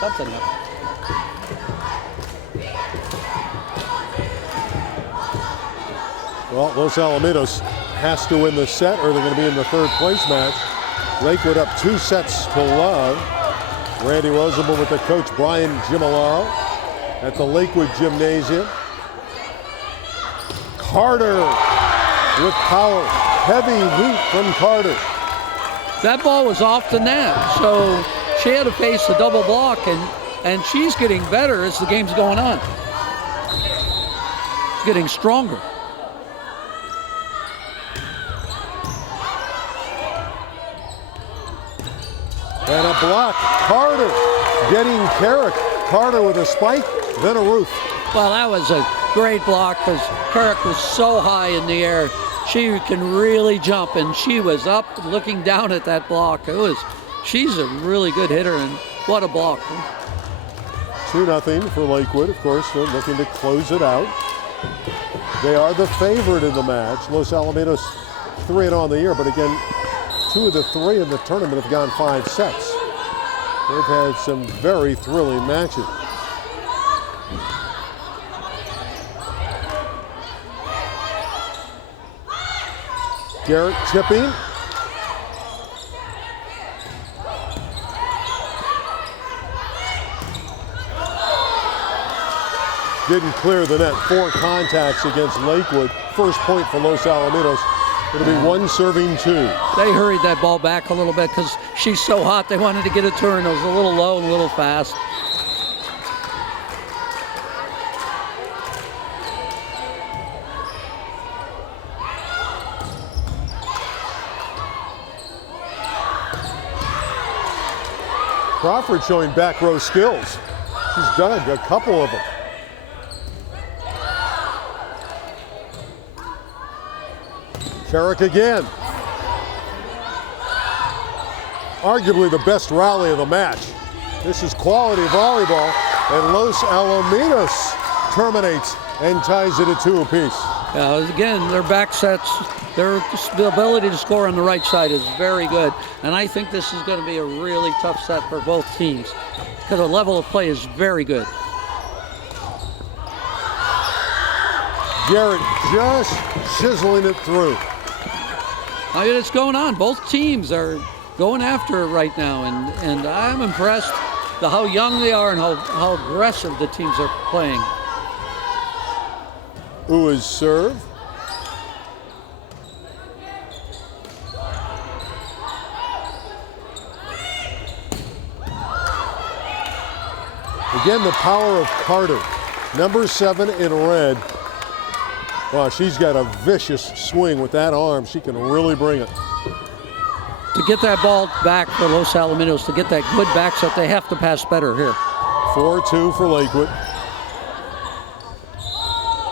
something up. Well, Los Alamitos has to win the set or they're going to be in the third place match. Lakewood up 2 sets to love. Randy Rosenberg with the coach Brian Gimolaro at the Lakewood Gymnasium. Carter with power. Heavy heat from Carter. That ball was off the net, so she had to face the double block, and she's getting better as the game's going on. She's getting stronger. And a block. Carter getting Carrick. Carter with a spike, then a roof. Well, that was a great block because Carrick was so high in the air. She can really jump, and she was up looking down at that block. She's a really good hitter, and what a block. 2-0 for Lakewood. Of course, they're looking to close it out. They are the favorite in the match. Los Alamitos 3-0 on the year, but again, 2 of the 3 in the tournament have gone 5 sets. They've had some very thrilling matches. Garrett chipping. Didn't clear the net. 4 contacts against Lakewood. First point for Los Alamitos. It'll be 1 serving 2. They hurried that ball back a little bit because she's so hot. They wanted to get a turn. It was a little low and a little fast. Crawford showing back row skills. She's done a couple of them. Carrick again. Arguably the best rally of the match. This is quality volleyball, and Los Alamitos terminates and ties it at 2 apiece. Again, their back sets, their ability to score on the right side is very good. And I think this is going to be a really tough set for both teams because the level of play is very good. Garrett just chiseling it through. I mean, it's going on. Both teams are going after it right now, and I'm impressed with how young they are and how aggressive the teams are playing. Ua's serve. Again, the power of Carter. Number 7 in red. Wow, she's got a vicious swing with that arm. She can really bring it. To get that ball back for Los Alamitos, to get that good back set, they have to pass better here. 4-2 for Lakewood.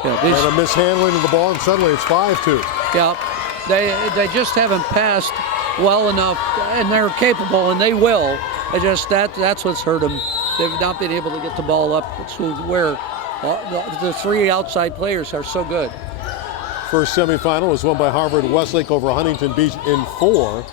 Yeah, and a mishandling of the ball, and suddenly it's 5-2. Yeah, they just haven't passed well enough, and they're capable, and they will. That's what's hurt them. They've not been able to get the ball up to where the 3 outside players are so good. First semifinal was won by Harvard Westlake over Huntington Beach in 4.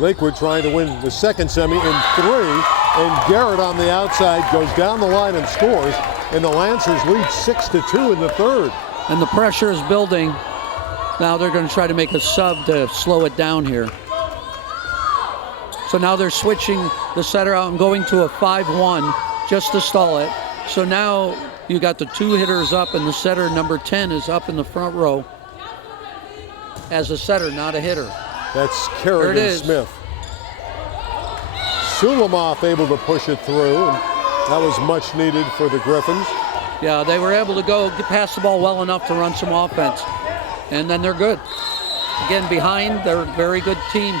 Lakewood trying to win the second semi in 3, and Garrett on the outside goes down the line and scores, and the Lancers lead 6-2 in the third. And the pressure is building. Now they're going to try to make a sub to slow it down here. So now they're switching the setter out and going to a 5-1 just to stall it. So now you got the 2 hitters up, and the setter number 10 is up in the front row as a setter, not a hitter. That's Kerrigan Smith. Sulemoff able to push it through, and that was much needed for the Griffins. Yeah, they were able to pass the ball well enough to run some offense, and then they're good. Again, behind, they're a very good team.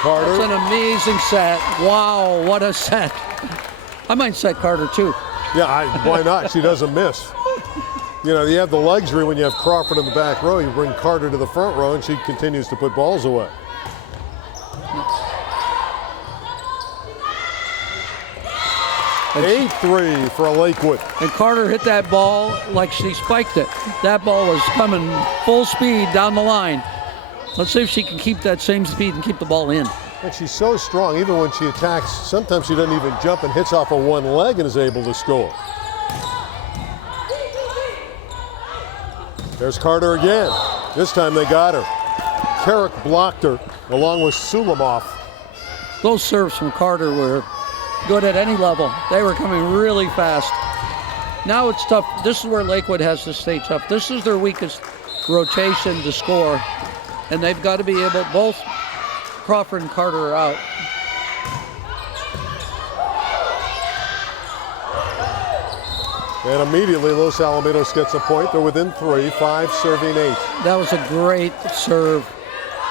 Carter. That's an amazing set. Wow, what a set. I might set Carter too. Yeah, why not? She doesn't miss. You know, you have the luxury when you have Crawford in the back row, you bring Carter to the front row, and she continues to put balls away. 8-3 for Lakewood. And Carter hit that ball like she spiked it. That ball was coming full speed down the line. Let's see if she can keep that same speed and keep the ball in. And she's so strong, even when she attacks, sometimes she doesn't even jump and hits off of one leg and is able to score. There's Carter again. This time they got her. Carrick blocked her along with Sulamov. Those serves from Carter were good at any level. They were coming really fast. Now it's tough. This is where Lakewood has to stay tough. This is their weakest rotation to score. And they've got to be able, both Crawford and Carter are out. And immediately Los Alamitos gets a point. They're within 3, 5 serving 8. That was a great serve.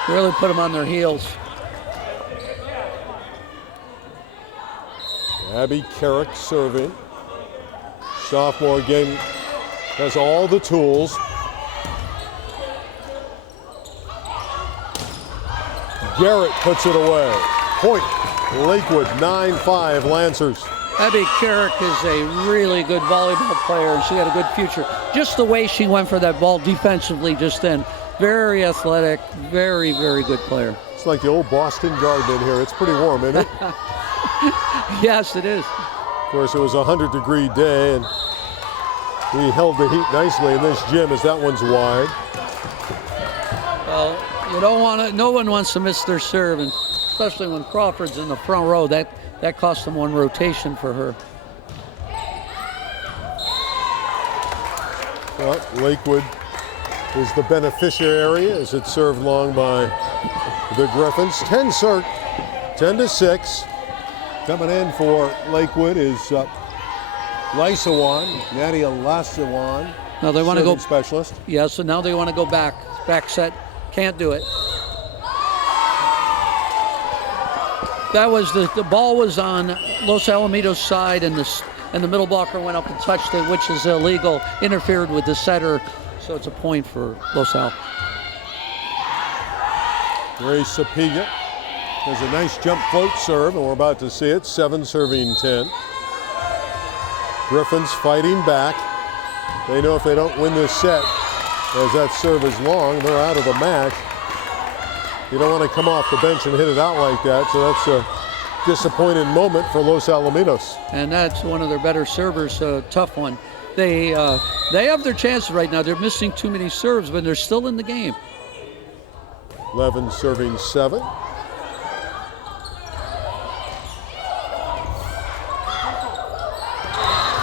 Really put them on their heels. Abby Carrick serving. Sophomore again has all the tools. Garrett puts it away. Point, Lakewood, 9-5 Lancers. Abby Carrick is a really good volleyball player, and she had a good future. Just the way she went for that ball defensively just then. Very athletic, very, very good player. It's like the old Boston Garden in here. It's pretty warm, isn't it? Yes, it is. Of course, it was a 100-degree day, and we held the heat nicely in this gym as that one's wide. Well, you don't want to. No one wants to miss their serve, and especially when Crawford's in the front row. That cost them one rotation for her. Well, Lakewood is the beneficiary as it's served long by the Griffins. 10-6. Coming in for Lakewood is Lysawan, Nadia Lysawan. Now they want to go specialist. Yes, so now they want to go back set. Can't do it. That was the ball was on Los Alamitos' side, and the middle blocker went up and touched it, which is illegal. Interfered with the setter, so it's a point for Los Al. Ray Sapiga has a nice jump float serve, and we're about to see it. 7 serving 10. Griffins fighting back. They know if they don't win this set, as that serve is long, they're out of the match. You don't want to come off the bench and hit it out like that, so that's a disappointing moment for Los Alamitos. And that's one of their better servers, a tough one. They have their chances right now. They're missing too many serves, but they're still in the game. 11 serving 7.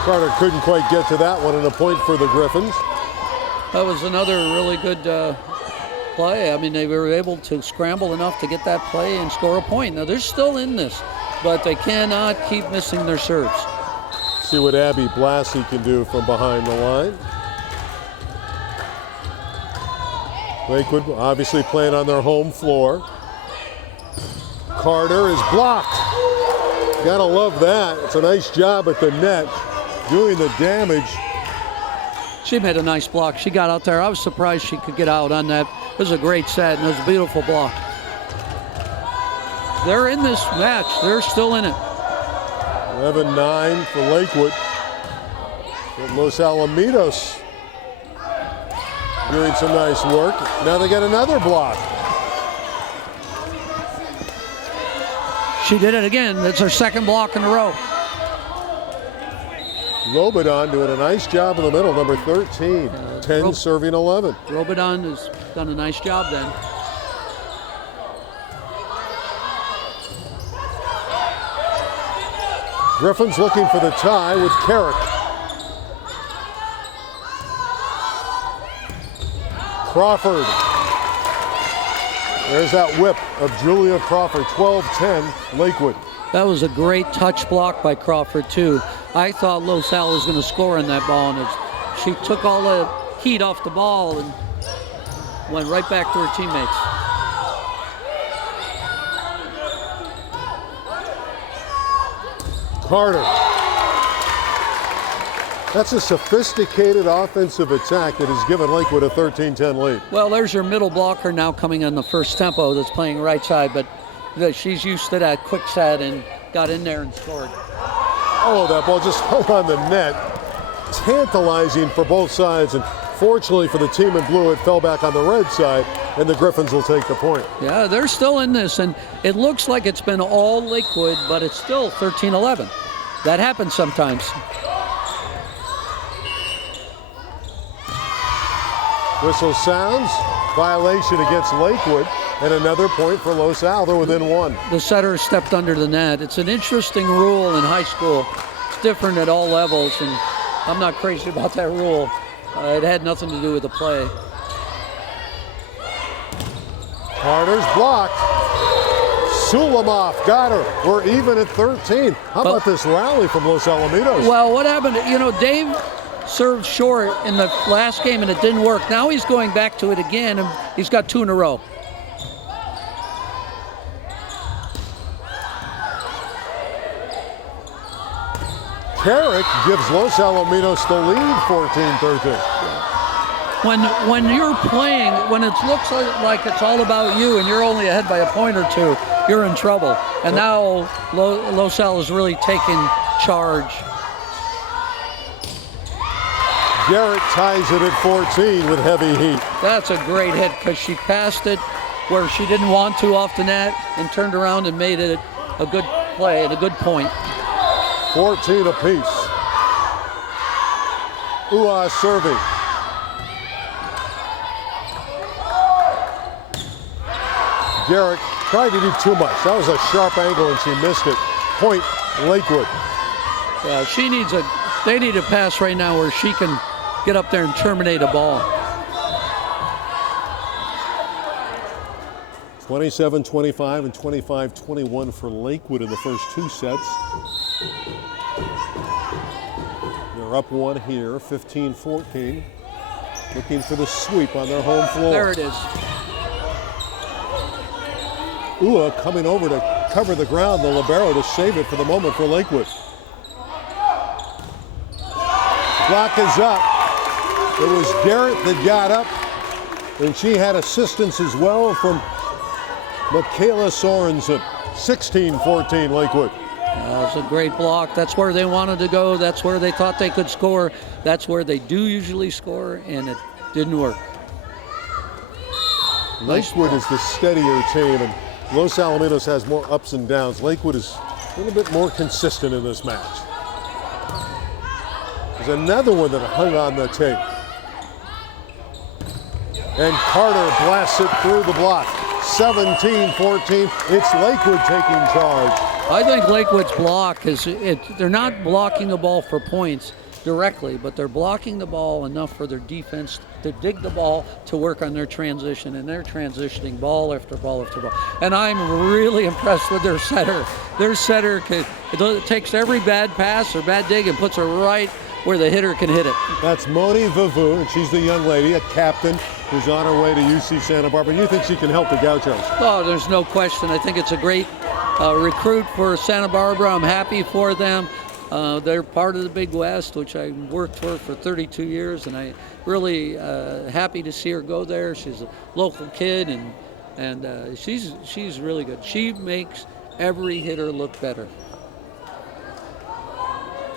Carter couldn't quite get to that one, and a point for the Griffins. That was another really good play. I mean, they were able to scramble enough to get that play and score a point. Now, they're still in this, but they cannot keep missing their serves. See what Abby Blassie can do from behind the line. Lakewood obviously playing on their home floor. Carter is blocked. Gotta love that. It's a nice job at the net, doing the damage. She made a nice block. She got out there. I was surprised she could get out on that. It was a great set, and it was a beautiful block. They're in this match. They're still in it. 11-9 for Lakewood. But Los Alamitos doing some nice work. Now they got another block. She did it again. That's her second block in a row. Robidon doing a nice job in the middle, number 13. 10 serving 11. Robidon has done a nice job then. Griffins looking for the tie with Carrick. Crawford. There's that whip of Julia Crawford, 12-10, Lakewood. That was a great touch block by Crawford, too. I thought Los Al was going to score on that ball, and she took all the heat off the ball and went right back to her teammates. Carter. That's a sophisticated offensive attack that has given Lakewood a 13-10 lead. Well, there's your middle blocker now coming on the first tempo that's playing right side, but she's used to that quick set and got in there and scored. Oh, that ball just hung on the net. Tantalizing for both sides, and fortunately for the team in blue, it fell back on the red side, and the Griffins will take the point. Yeah, they're still in this, and it looks like it's been all Lakewood, but it's still 13-11. That happens sometimes. Whistle sounds, violation against Lakewood, and another point for Los Al. They're within one. The setter stepped under the net. It's an interesting rule in high school. It's different at all levels, and I'm not crazy about that rule. It had nothing to do with the play. Carter's blocked. Sulamov got her. We're even at 13. How about this rally from Los Alamitos? Well, what happened? You know, Dave served short in the last game, and it didn't work. Now he's going back to it again, and he's got 2 in a row. Carrick gives Los Alamitos the lead, 14-13. When you're playing, when it looks like it's all about you and you're only ahead by a point or two, you're in trouble. And now Los Al is really taking charge. Garrett ties it at 14 with heavy heat. That's a great hit because she passed it where she didn't want to off the net and turned around and made it a good play and a good point. 14 apiece. Ua serving. Garrett tried to do too much. That was a sharp angle and she missed it. Point Lakewood. Yeah, they need a pass right now where she can get up there and terminate a ball. 27-25 and 25-21 for Lakewood in the first 2 sets. They're up 1 here, 15-14. Looking for the sweep on their home floor. There it is. Ua coming over to cover the ground, the libero to save it for the moment for Lakewood. Block is up. It was Garrett that got up, and she had assistance as well from Michaela Sorensen. 16-14 Lakewood. That was a great block. That's where they wanted to go. That's where they thought they could score. That's where they do usually score, and it didn't work. Lakewood is the steadier team, and Los Alamitos has more ups and downs. Lakewood is a little bit more consistent in this match. There's another one that hung on the tape. And Carter blasts it through the block. 17-14. It's Lakewood taking charge. I think Lakewood's block they're not blocking the ball for points directly, but they're blocking the ball enough for their defense to dig the ball to work on their transition, and they're transitioning ball after ball after ball. And I'm really impressed with their setter. Their setter takes every bad pass or bad dig and puts it right where the hitter can hit it. That's Moni Vavu, and she's the young lady, a captain who's on her way to UC Santa Barbara. You think she can help the Gauchos? Oh, there's no question. I think it's a great recruit for Santa Barbara. I'm happy for them. They're part of the Big West, which I worked for 32 years, and I really happy to see her go there. She's a local kid, and she's really good. She makes every hitter look better.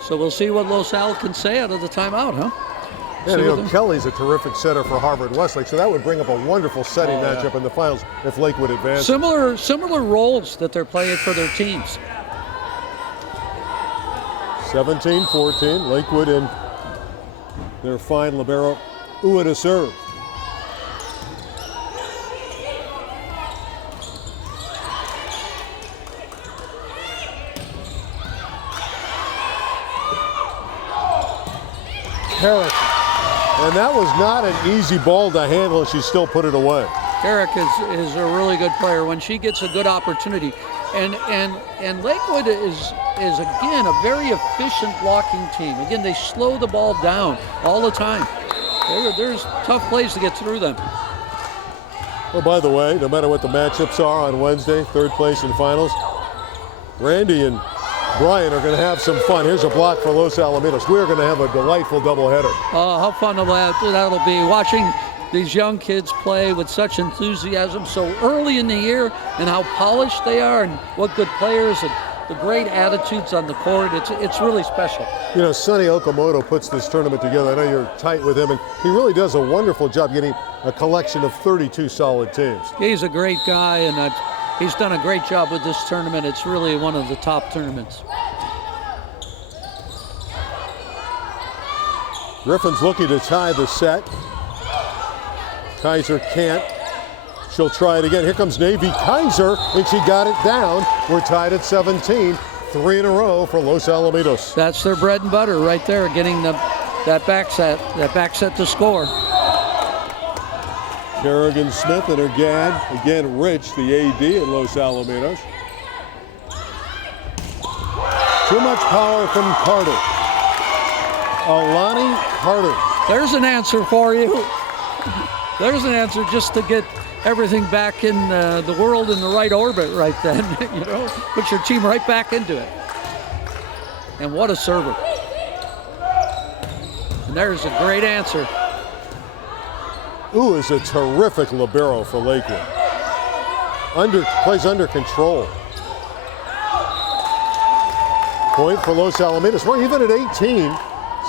So we'll see what Los Al can say out of the timeout, huh? Yeah, you know, Kelly's a terrific setter for Harvard Westlake, so that would bring up a wonderful setting matchup in the finals if Lakewood advances. Similar roles that they're playing for their teams. 17-14, Lakewood in their fine libero, Ua to serve. Carrick, and that was not an easy ball to handle, and she still put it away. Carrick is a really good player when she gets a good opportunity, and Lakewood is again a very efficient blocking team. Again, they slow the ball down all the time. There's tough plays to get through them. Oh, by the way, no matter what the matchups are on Wednesday, third place in finals, Randy and Brian are going to have some fun. Here's a block for Los Alamitos. We're going to have a delightful doubleheader. Oh, how fun that'll be, watching these young kids play with such enthusiasm so early in the year, and how polished they are, and what good players. And the great attitudes on the court. It's really special. You know, Sonny Okamoto puts this tournament together. I know you're tight with him, and he really does a wonderful job getting a collection of 32 solid teams. He's a great guy, and he's done a great job with this tournament. It's really one of the top tournaments. Griffin's looking to tie the set. Kaiser can't. She'll try it again. Here comes Navy Kaiser, and she got it down. We're tied at 17. 3 in a row for Los Alamitos. That's their bread and butter right there, getting that back set to score. Kerrigan Smith and her dad. Again, Rich, the AD at Los Alamitos. Too much power from Carter. Alani Carter. There's an answer for you. There's an answer just to get everything back in the world in the right orbit right then. You know, put your team right back into it. And what a server. And there's a great answer. Ooh, is a terrific libero for Lakewood. Plays under control. Point for Los Alamitos. We're even at 18,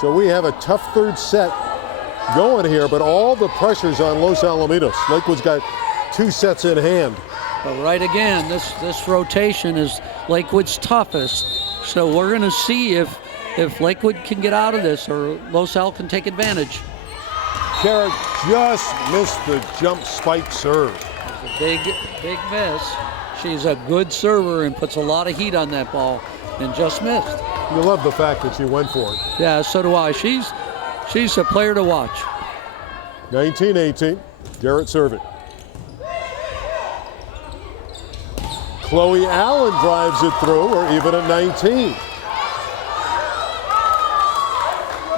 so we have a tough third set going here, but all the pressure's on Los Alamitos. Lakewood's got 2 sets in hand. But right again, this rotation is Lakewood's toughest. So we're going to see if Lakewood can get out of this or Los Al can take advantage. Carrick just missed the jump spike serve. It's a big miss. She's a good server and puts a lot of heat on that ball and just missed. You love the fact that she went for it. Yeah, so do I. She's a player to watch. 19-18, Garrett serving. Chloe Allen drives it through. We're even at 19.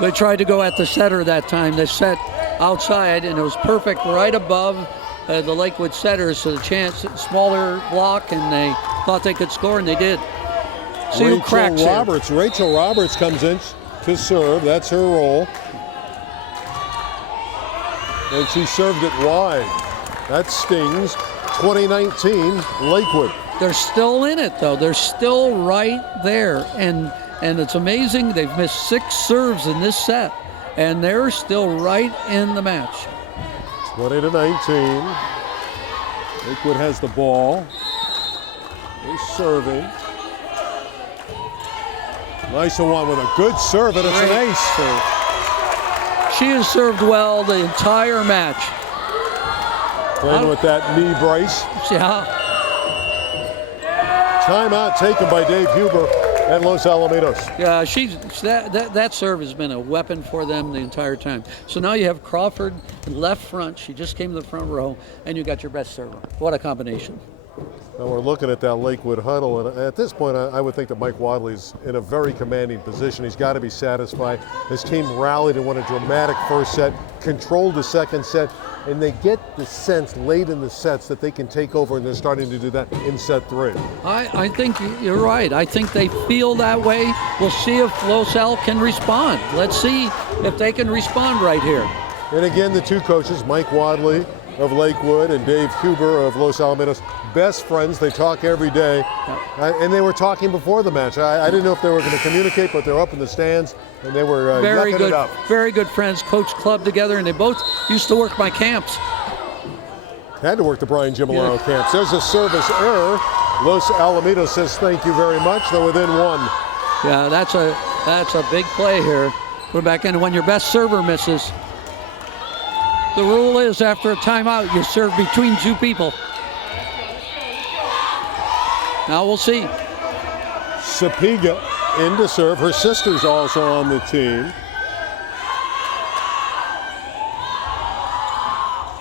They tried to go at the setter that time. They set outside, and it was perfect right above the Lakewood setter, so the chance, smaller block, and they thought they could score, and they did. See who cracks here. Rachel Roberts comes in to serve. That's her role. And she served it wide. That stings. 2019, Lakewood. They're still in it, though. They're still right there. And it's amazing. They've missed 6 serves in this set, and they're still right in the match. 20-19. Lakewood has the ball. They're serving. Nice one with a good serve, and it's an ace. She has served well the entire match. Playing with that knee brace. Yeah. Timeout taken by Dave Huber and Los Alamitos. Yeah, that serve has been a weapon for them the entire time. So now you have Crawford in left front. She just came to the front row, and you got your best server. What a combination. Now we're looking at that Lakewood huddle, and at this point, I would think that Mike Wadley's in a very commanding position. He's got to be satisfied. His team rallied and won a dramatic first set, controlled the second set, and they get the sense late in the sets that they can take over, and they're starting to do that in set 3. I think you're right. I think they feel that way. We'll see if Los Al can respond. Let's see if they can respond right here. And again, the 2 coaches, Mike Wadley of Lakewood and Dave Huber of Los Alamitos, best friends. They talk every day. And they were talking before the match. I didn't know if they were going to communicate, but they're up in the stands, and they were very yucking good, it up. Very good friends, coach club together, and they both used to work my camps. Had to work the Brian Gimolaro camps. There's a service error. Los Alamitos says thank you very much. They're within 1. Yeah, that's a big play here. Put back in when your best server misses. The rule is after a timeout, you serve between 2 people. Now we'll see. Sapiga in to serve. Her sister's also on the team.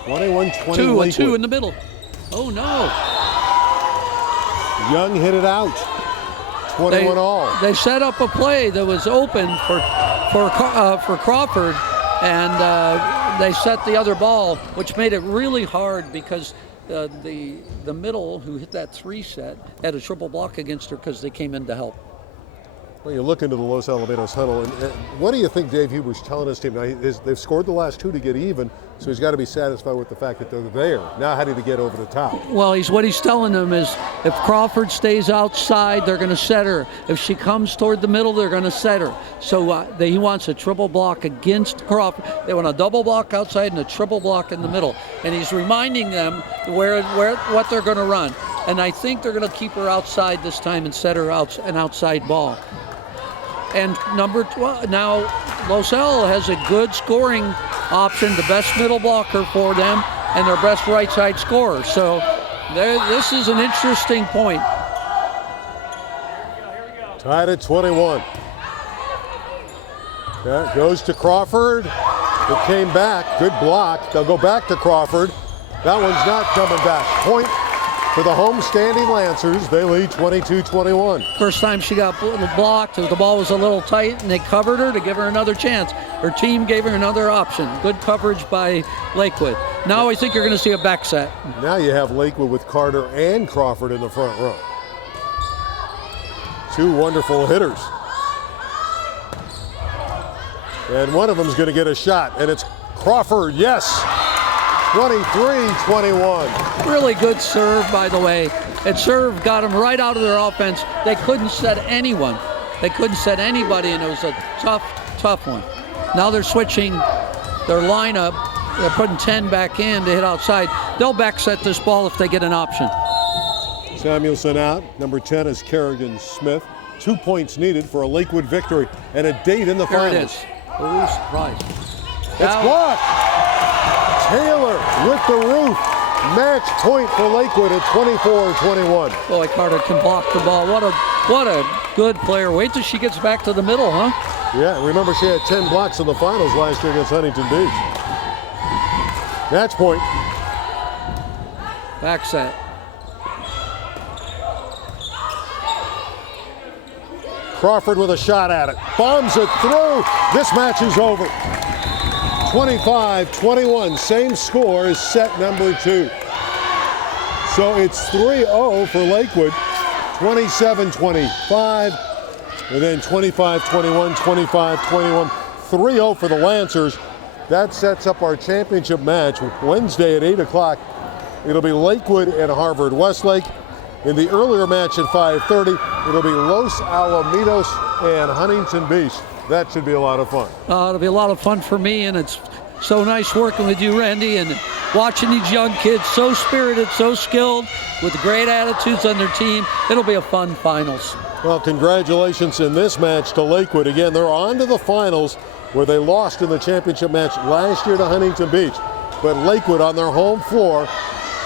21-20 2 in the middle. Oh no. Young hit it out. 21 all. They set up a play that was open for Crawford, and they set the other ball, which made it really hard because the middle, who hit that 3 set, had a triple block against her because they came in to help. Well, you look into the Los Alamitos huddle, and what do you think Dave Huber's telling his team? Now, they've scored the last 2 to get even, so he's got to be satisfied with the fact that they're there. Now, how do they get over the top? Well, what he's telling them is if Crawford stays outside, they're going to set her. If she comes toward the middle, they're going to set her. So he wants a triple block against Crawford. They want a double block outside and a triple block in the middle. And he's reminding them what they're going to run. And I think they're going to keep her outside this time and set her out an outside ball. And number 12, now Los Al has a good scoring option, the best middle blocker for them, and their best right side scorer. So this is an interesting point. Tied at 21. That goes to Crawford. It came back. Good block. They'll go back to Crawford. That one's not coming back. Point for the homestanding Lancers. They lead 22-21. First time she got blocked, the ball was a little tight, and they covered her to give her another chance. Her team gave her another option. Good coverage by Lakewood. Now I think you're going to see a back set. Now you have Lakewood with Carter and Crawford in the front row. 2 wonderful hitters. And one of them is going to get a shot, and it's Crawford. Yes! 23-21. Really good serve, by the way. And serve got them right out of their offense. They couldn't set anyone. They couldn't set anybody, and it was a tough one. Now they're switching their lineup. They're putting 10 back in to hit outside. They'll back set this ball if they get an option. Samuelson out. Number 10 is Kerrigan Smith. 2 points needed for a Lakewood victory and a date in the There finals. it is. Oh, surprise. It's blocked. Taylor with the roof. Match point for Lakewood at 24-21. Boy, Carter can block the ball. What a good player. Wait till she gets back to the middle, huh? Yeah, remember she had 10 blocks in the finals last year against Huntington Beach. Match point. Back set. Crawford with a shot at it. Bombs it through. This match is over. 25-21. Same score as set number 2. So it's 3-0 for Lakewood. 27-25. And then 25-21, 25-21. 3-0 for the Lancers. That sets up our championship match Wednesday at 8 o'clock. It'll be Lakewood and Harvard Westlake. In the earlier match at 5:30, it'll be Los Alamitos and Huntington Beach. That should be a lot of fun. It'll be a lot of fun for me, and it's so nice working with you, Randy, and watching these young kids, so spirited, so skilled, with great attitudes on their team. It'll be a fun finals. Well, congratulations in this match to Lakewood. Again, they're on to the finals where they lost in the championship match last year to Huntington Beach. But Lakewood on their home floor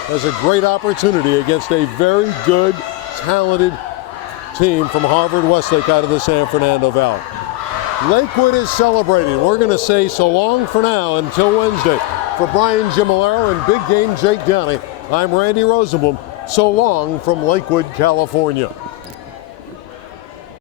has a great opportunity against a very good, talented team from Harvard Westlake out of the San Fernando Valley. Lakewood is celebrating. We're going to say so long for now until Wednesday. For Brian Gimolero and Big Game Jake Downey, I'm Randy Rosenblum. So long from Lakewood, California.